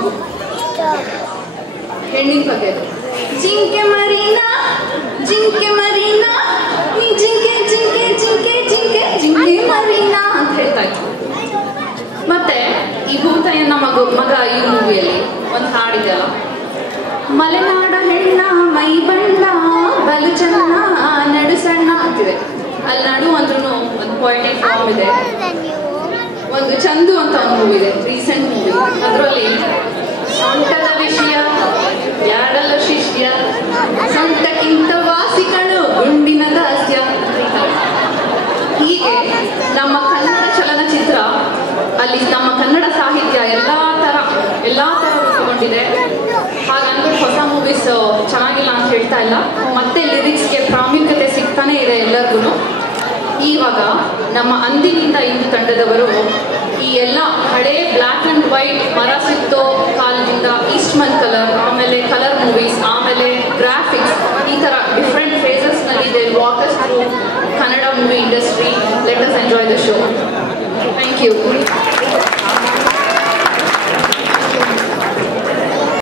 ಮಗು ಹೆಣ್ಣಿನ ಬಗ್ಗೆ ಜಿಂಕೆ ಮರೀನಾ ನೀ ಜಿಂಕೆ ಜಿಂಕೆ ಜಿಂಕೆ ಜಿಂಕೆ ಜಿಂಕೆ ಮರೀನಾ ಅಂತ ಹೇಳ್ತಾ ಇತ್ತು. ಮತ್ತೆ ಈ ಭೂತಾಯನ ಮಗ ಈ ಮೂವಿಯಲ್ಲಿ ಒಂದು ಹಾಡಿದೆಯಲ್ಲ, ಮಲೆನಾಡ ಹೆಣ್ಣ ಮೈ ಬಣ್ಣ ಬಲು ಚೆನ್ನ ನಡು ಸಣ್ಣ ಅಂತಿದೆ. ಅಲ್ಲಿ ನಡು ಅಂದ್ರೂ ಒಂದು ಪೊಯಿಟಿಕ್ ಫಾರ್ಮ್ ಇದೆ. ಒಂದು ಚಂದು ಅಂತ ಒಂದು ಮೂವಿ ಇದೆ, ರೀಸೆಂಟ್ ಮೂವಿ. ಅದರಲ್ಲಿ ಸೊಂಟದ ವಿಷಯ ಯಾರಲ್ಲ ಶಿಷ್ಯ, ಸೊಂಟಕ್ಕಿಂತ ವಾಸಿಗಳು ಗುಂಡಿನ ದಾಸ್ಯ. ಹೀಗೆ ನಮ್ಮ ಕನ್ನಡ ಚಲನಚಿತ್ರ ಅಲ್ಲಿ ನಮ್ಮ ಕನ್ನಡ ಸಾಹಿತ್ಯ ಎಲ್ಲಾ ತರ ರೂಪುಗೊಂಡಿದೆ. ಹಾಗಂದ್ರೆ ಹೊಸ ಮೂವೀಸ್ ಚೆನ್ನಾಗಿಲ್ಲ ಅಂತ ಹೇಳ್ತಾ ಇಲ್ಲ, ಮತ್ತೆ ಲಿರಿಕ್ಸ್ಗೆ ಪ್ರಾಮುಖ್ಯತೆ ಸಿಗ್ತಾನೆ ಇದೆ ಎಲ್ಲರಿಗೂ. ಇವಾಗ ನಮ್ಮ ಅಂದಿನಿಂದ ಇಂದು ತಂಡದವರು ಈ ಎಲ್ಲ ಹಳೆ ಬ್ಲ್ಯಾಕ್ ಅಂಡ್ ವೈಟ್ ಮರ ಸಿಕ್ತೋ ಕಾಲದಿಂದ ಈಸ್ಟ್ಮನ್ ಕಲರ್, ಆಮೇಲೆ ಕಲರ್ ಮೂವೀಸ್, ಆಮೇಲೆ ಗ್ರಾಫಿಕ್ಸ್, ಈ ತರ ಡಿಫ್ರೆಂಟ್ ಫೇಸಸ್ ನಲ್ಲಿ they walk us through Kannada movie industry. Let us enjoy the show. Thank you.